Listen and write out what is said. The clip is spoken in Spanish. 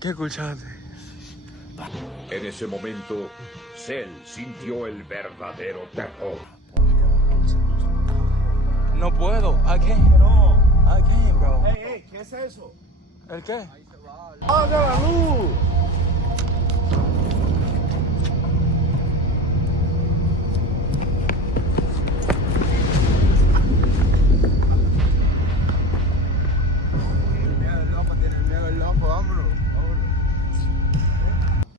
¿Qué escuchaste? En ese momento, Cell sintió el verdadero terror. No puedo. I can't. I can't, bro. Hey, ¿qué es eso? ¿El qué? ¡Apaga la luz!